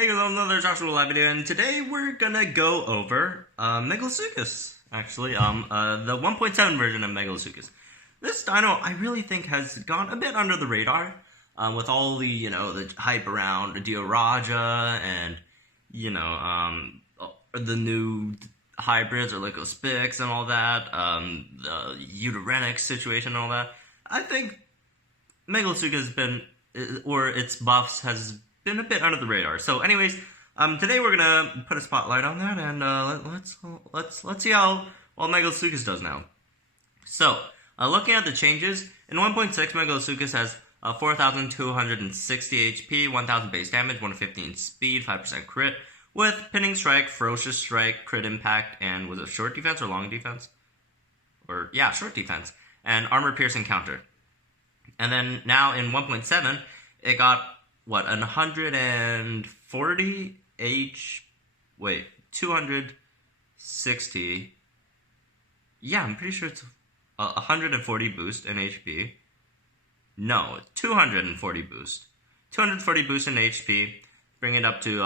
Hey, hello, another Jurassic World Alive video, and today we're gonna go over Megalosuchus. Actually, the 1.7 version of Megalosuchus. This dino, I really think, has gone a bit under the radar, with all the the hype around Dioraja and the new hybrids or Lycospix and all that, the Uterenic situation and all that. I think Megalosuchus has been, or its buffs has been a bit under the radar. So, anyways, today we're gonna put a spotlight on that, and let's see how well Megalosuchus does now. So, looking at the changes in 1.6, Megalosuchus has 4,260 HP, 1,000 base damage, 115 speed, 5% crit, with pinning strike, ferocious strike, crit impact, and was it short defense or long defense? Or yeah, short defense, and armor piercing counter. And then now in 1.7, it got what, 140 260. Yeah, I'm pretty sure it's 140 boost in HP. No, 240 boost. 240 boost in HP, bring it up to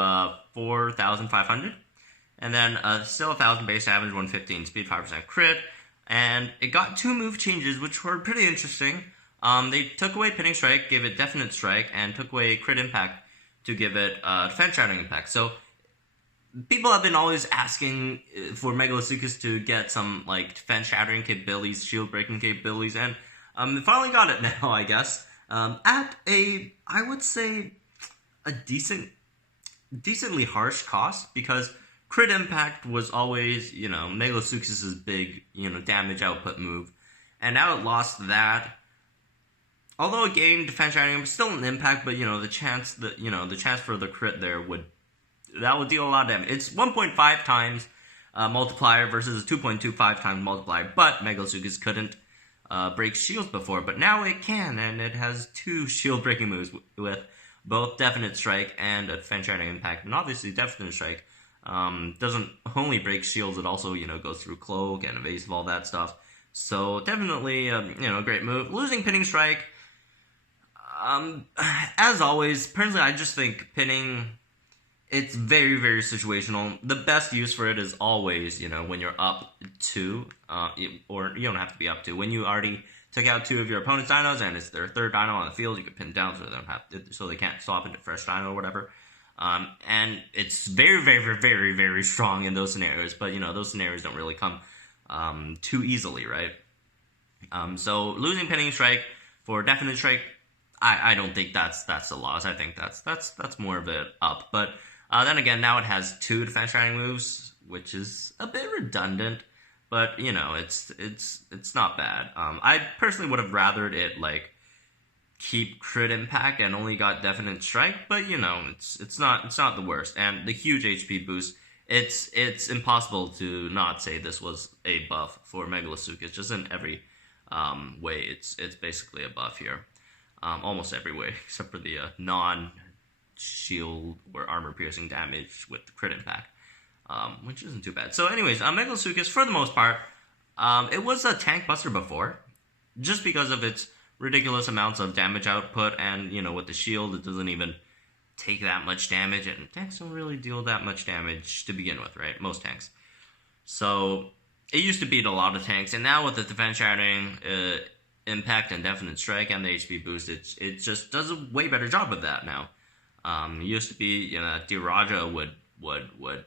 4,500. And then still 1,000 base damage, 115 speed, 5% crit. And it got two move changes, which were pretty interesting. They took away pinning strike, gave it definite strike, and took away crit impact to give it defense shattering impact. So people have been always asking for Megalosuchus to get some defense shattering capabilities, shield breaking capabilities, and they finally got it now, I guess. At I would say a decently harsh cost, because crit impact was always Megalosuchus's big damage output move, and now it lost that. Although it gained defense shattering, it was still an impact, but the chance for the crit there would deal a lot of damage. It's 1.5 times multiplier versus a 2.25 times multiplier, but Megalosuchus couldn't break shields before, but now it can, and it has two shield breaking moves with both definite strike and a defense shattering impact. And obviously definite strike doesn't only break shields, it also goes through cloak and evasive, all that stuff. So definitely a great move. Losing pinning strike, as always, personally, I just think pinning, it's very, very situational. The best use for it is always, when you're up two, or you don't have to be up two. When you already took out two of your opponent's dinos and it's their third dino on the field, you can pin down so they can't swap into fresh dino or whatever. And it's very, very, very, very, very strong in those scenarios. But those scenarios don't really come too easily, right? So losing pinning strike for definite strike, I don't think that's a loss. I think that's more of it up. But then again, now it has two defense shattering moves, which is a bit redundant. But it's not bad. I personally would have rathered it keep crit impact and only got definite strike. But it's not the worst. And the huge HP boost, it's impossible to not say this was a buff for Megalosuchus. Just in every way, it's basically a buff here. Almost every way, except for the non-shield or armor-piercing damage with the crit impact, which isn't too bad. So anyways, Megalosuchus, for the most part, it was a tank buster before, just because of its ridiculous amounts of damage output, and, with the shield, it doesn't even take that much damage, and tanks don't really deal that much damage to begin with, right? Most tanks. So it used to beat a lot of tanks, and now with the defense shattering, impact and definite strike and the HP boost, it just does a way better job of that now. It used to be Dioraja would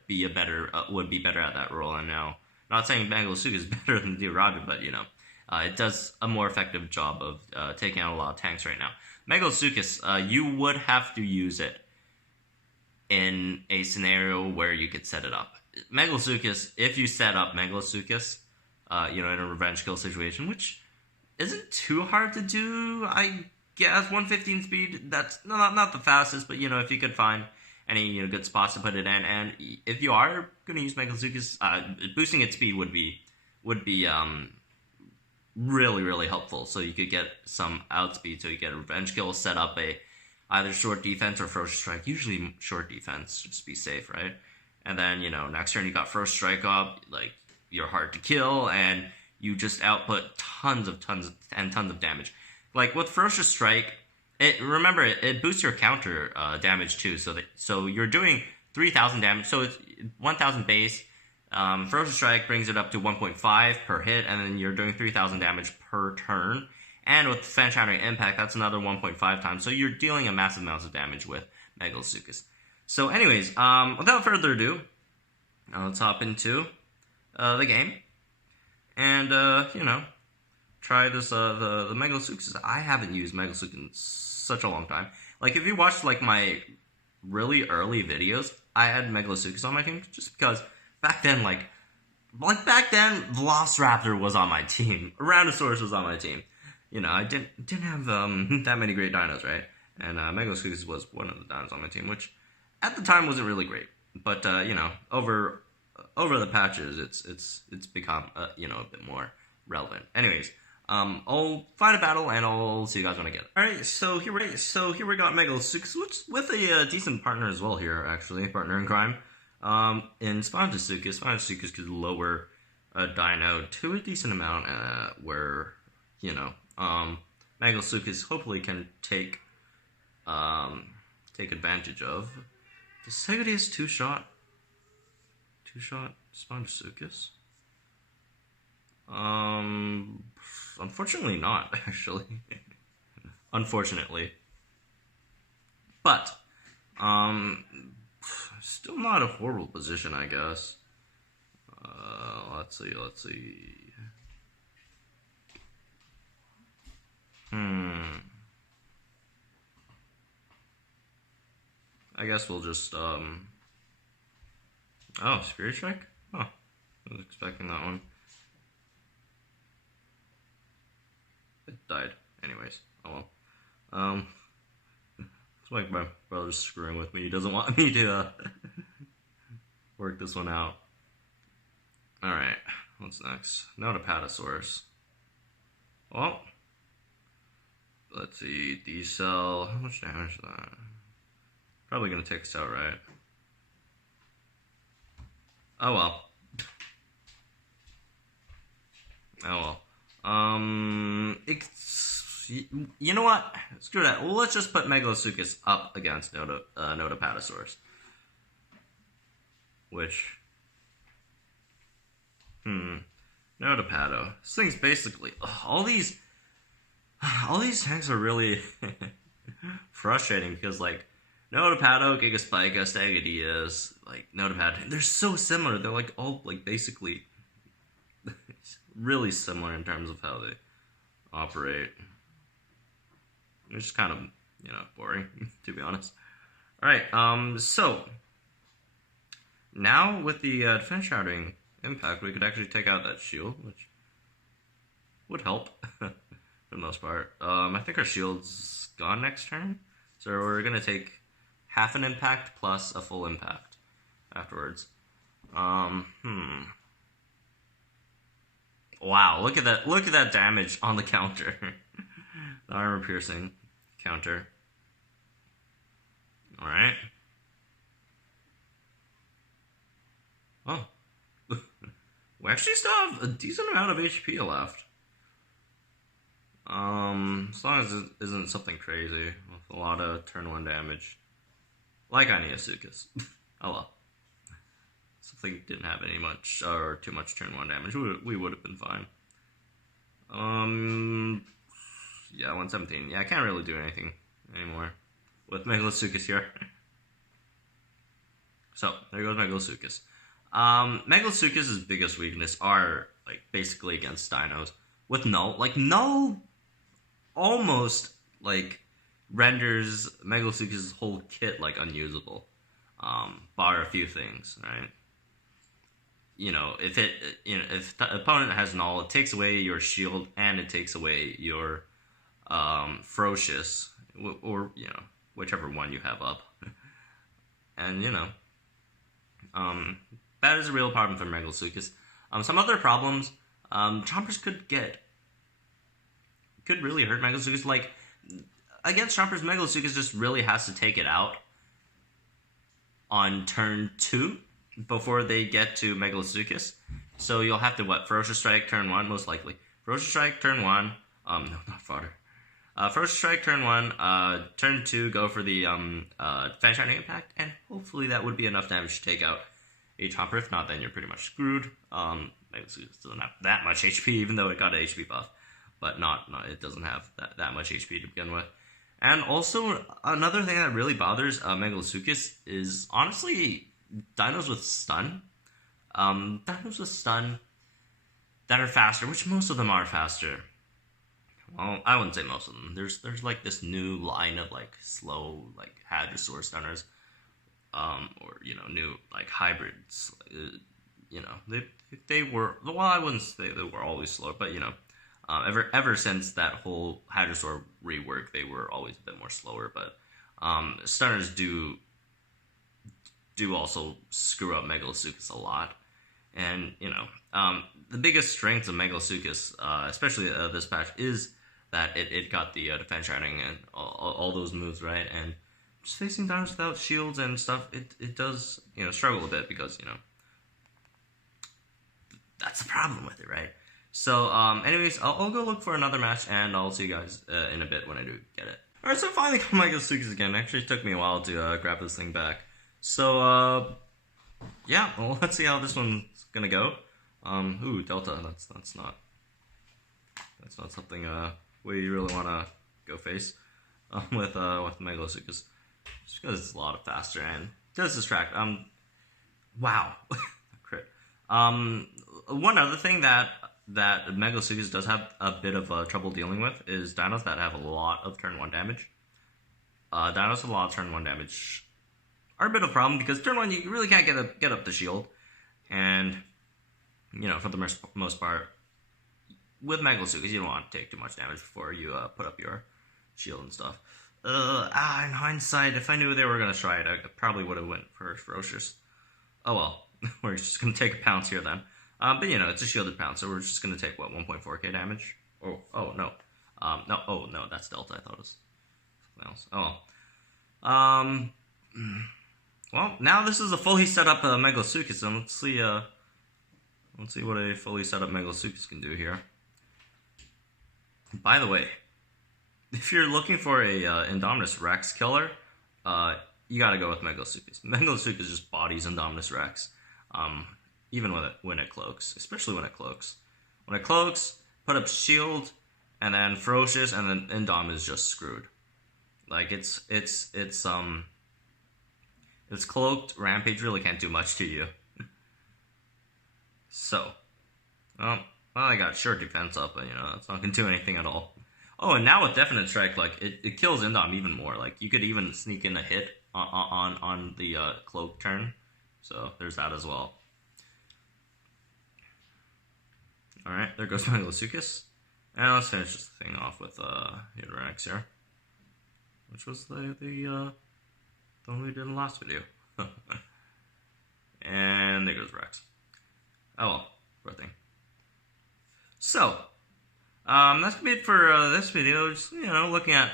be better at that role, and now, not saying Megalosuchus is better than Dioraja, but it does a more effective job of taking out a lot of tanks right now. Megalosuchus, you would have to use it in a scenario where you could set it up. Megalosuchus, if you set up Megalosuchus, in a revenge kill situation, which isn't too hard to do, I guess. 115 speed, that's not the fastest, but if you could find any good spots to put it in, and if you are going to use Megalosuchus, boosting its speed would be really, really helpful. So you could get some outspeed, so you get a revenge kill, set up either short defense or ferocious strike. Usually short defense, just be safe, right? And then next turn you got first strike up, you're hard to kill, and you just output tons of damage. With Ferocious Strike, remember it boosts your counter damage too. So you're doing 3,000 damage. So it's 1,000 base. Ferocious Strike brings it up to 1.5 per hit, and then you're doing 3,000 damage per turn. And with Fan Shattering Impact, that's another 1.5 times. So you're dealing a massive amounts of damage with Megalosuchus. So anyways, without further ado, let's hop into the game. And, try this, the Megalosuchus. I haven't used Megalosuchus in such a long time. Like, if you watched, like, my really early videos, I had Megalosuchus on my team just because back then, back then, Velociraptor was on my team. Tyrannosaurus was on my team. You know, I didn't have that many great dinos, right? And Megalosuchus was one of the dinos on my team, which at the time wasn't really great. But over the patches, it's become a bit more relevant. Anyways, I'll find a battle and I'll see you guys when I get it. All right, so here we got Megalosuchus, which with a decent partner as well here, actually, partner in crime. In Spinosuchus could lower a dino to a decent amount, where Megalosuchus hopefully can take advantage of. Does Segedy has two-shot Spinosuchus? Unfortunately not, actually. Unfortunately. But, still not a horrible position, I guess. Let's see. I guess we'll just, oh, Spirit Strike? Huh. I was expecting that one. It died. Anyways. Oh well. It's like my brother's screwing with me. He doesn't want me to, work this one out. Alright. What's next? Notapatosaurus. Well. Let's see. D-Cell. How much damage is that? Probably gonna take us out, right? Oh well. You know what? Screw that. Well, let's just put Megalosuchus up against Notapatosaurus. Which... Notapato. This thing's basically... all these tanks are really frustrating because, like, Notapato, Gigaspika, Stagadius, like, Notapato, they're so similar. They're, like, all, like, basically really similar in terms of how they operate. It's just kind of, boring, to be honest. Alright, so, now with the Defense Shattering Impact, we could actually take out that shield, which would help, for the most part. I think our shield's gone next turn, so we're gonna take half an impact plus a full impact afterwards. Wow, look at that damage on the counter. The armor piercing counter. Alright. Oh. We actually still have a decent amount of HP left. As long as it isn't something crazy with a lot of turn 1 damage. Like Ionosuchus. Oh well. Something didn't have any much, or too much turn 1 damage, we would have been fine. Yeah, 117. Yeah, I can't really do anything anymore with Megalosuchus here. So, there goes Megalosuchus. Megalosuchus' biggest weakness are, like, basically against dinos. With Null. Like, Null almost, like, renders Megalosuchus' whole kit, like, unusable. Bar a few things, right? If the opponent has Null, it takes away your shield and it takes away your Ferocious, or whichever one you have up. And that is a real problem for Megalosuchus. Some other problems, Chompers could really hurt Megalosuchus. Like, against Chompers, Megalosuchus just really has to take it out on turn 2 before they get to Megalosuchus. So you'll have to, Ferocious Strike turn 1, most likely. Ferocious Strike turn 1. No, not Fodder. First strike, turn 1. Turn 2, go for the Fan Shining Impact, and hopefully that would be enough damage to take out a Chomper. If not, then you're pretty much screwed. Megalosuchus doesn't have that much HP, even though it got an HP buff, but it doesn't have that much HP to begin with. And also, another thing that really bothers Megalosuchus is, honestly, dinos with stun. Dinos with stun that are faster, which most of them are faster. Well, I wouldn't say most of them. There's like this new line of like slow like Hadrosaur stunners, or new like hybrids. They were, well, I wouldn't say they were always slow, but ever since that whole Hadrosaur rework, they were always a bit more slower. But stunners do also screw up Megalosuchus a lot, and the biggest strength of Megalosuchus, especially this patch, is that it got the Defense Shining and all those moves right, and just facing dinos without shields and stuff, it does struggle a bit because that's the problem with it, right? So anyways, I'll go look for another match, and I'll see you guys in a bit when I do get it. All right, so finally got Megalosuchus again. Actually, it took me a while to grab this thing back. So yeah, well, let's see how this one's gonna go. Ooh, Delta. That's not something we really want to go face with Megalosuchus, just because it's a lot faster and does distract. Wow, crit. One other thing that Megalosuchus does have a bit of trouble dealing with is dinos that have a lot of turn 1 damage. Dinos with a lot of turn 1 damage are a bit of a problem because turn 1 you really can't get up the shield, and for the most part, with Megalosuchus, you don't want to take too much damage before you put up your shield and stuff. In hindsight, if I knew they were going to try it, I probably would have went for Ferocious. Oh well, we're just going to take a pounce here then. But it's a shielded pounce, so we're just going to take, what, 1.4k damage? Oh no. No, that's Delta, I thought it was something else. Oh well. Well, now this is a fully set up Megalosuchus, and let's see what a fully set up Megalosuchus can do here. By the way, if you're looking for a Indominus Rex killer, you gotta go with Megalosuchus. Megalosuchus just bodies Indominus Rex, even when it cloaks, especially when it cloaks. When it cloaks, put up shield, and then Ferocious, and then Indom is just screwed. Like it's cloaked. Rampage really can't do much to you. So, well, I got short defense up, but that's not gonna do anything at all. Oh, and now with Definite Strike, like it kills Indom even more. Like you could even sneak in a hit on the cloak turn. So there's that as well. All right, there goes Megalosuchus, and let's finish this thing off with Rex here, which was the one we did in the last video. And there goes Rex. Oh well, poor thing. So, that's gonna be it for this video. Just looking at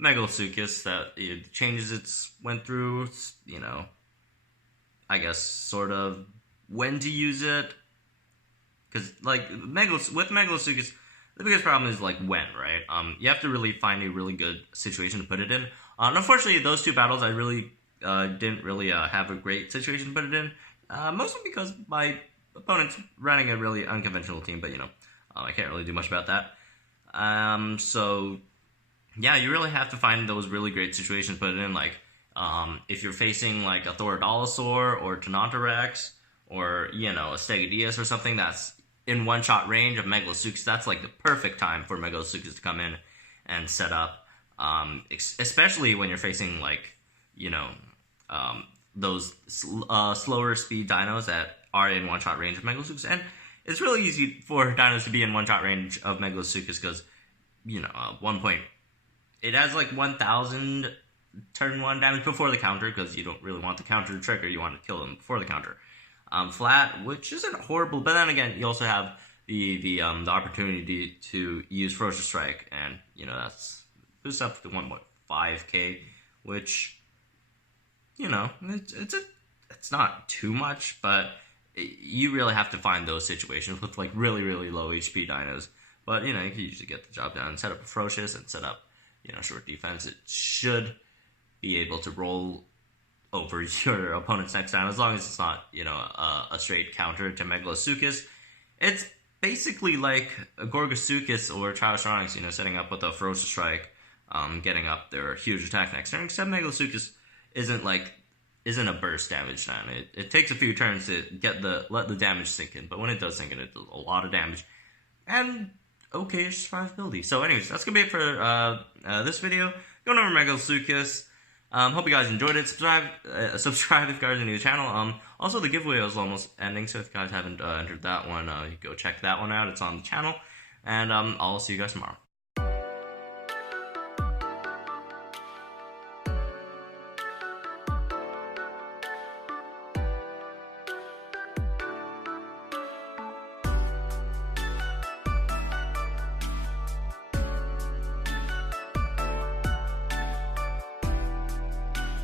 Megalosuchus, that changes it's went through. I guess sort of when to use it, because like with Megalosuchus, the biggest problem is like when, right? You have to really find a really good situation to put it in. Unfortunately, those two battles I really didn't really have a great situation to put it in, mostly because my opponent's running a really unconventional team, but I can't really do much about that. So yeah, you really have to find those really great situations to put it in, like if you're facing like a Thorodolosaur or Tenotorex or a Stegadius or something that's in one-shot range of Megalosuchus, that's like the perfect time for Megalosuchus to come in and set up, especially when you're facing like those slower speed dinos that are in one-shot range of Megalosuchus. And it's really easy for dinos to be in one-shot range of Megalosuchus because, it has like 1,000 turn 1 damage before the counter, because you don't really want the counter to trigger, you want to kill them before the counter. Flat, which isn't horrible, but then again, you also have the opportunity to use Ferocious Strike, and that's boosts up to 1.5k, which it's not too much, but you really have to find those situations with like really low HP dinos. But you can usually get the job done. Set up a Ferocious and set up short defense, it should be able to roll over your opponent's next down, as long as it's not, a straight counter to Megalosuchus. It's basically like a Gorgosuchus or Triceratops, setting up with a Ferocious Strike, getting up their huge attack next turn, except Megalosuchus isn't a burst damage down. It takes a few turns to let the damage sink in, but when it does sink in, it does a lot of damage, and okay-ish survivability. So anyways, that's gonna be it for this video. Going over Megalosuchus. Hope you guys enjoyed it. Subscribe if you guys are new to the channel. Also, the giveaway is almost ending, so if you guys haven't entered that one, you go check that one out. It's on the channel, and I'll see you guys tomorrow.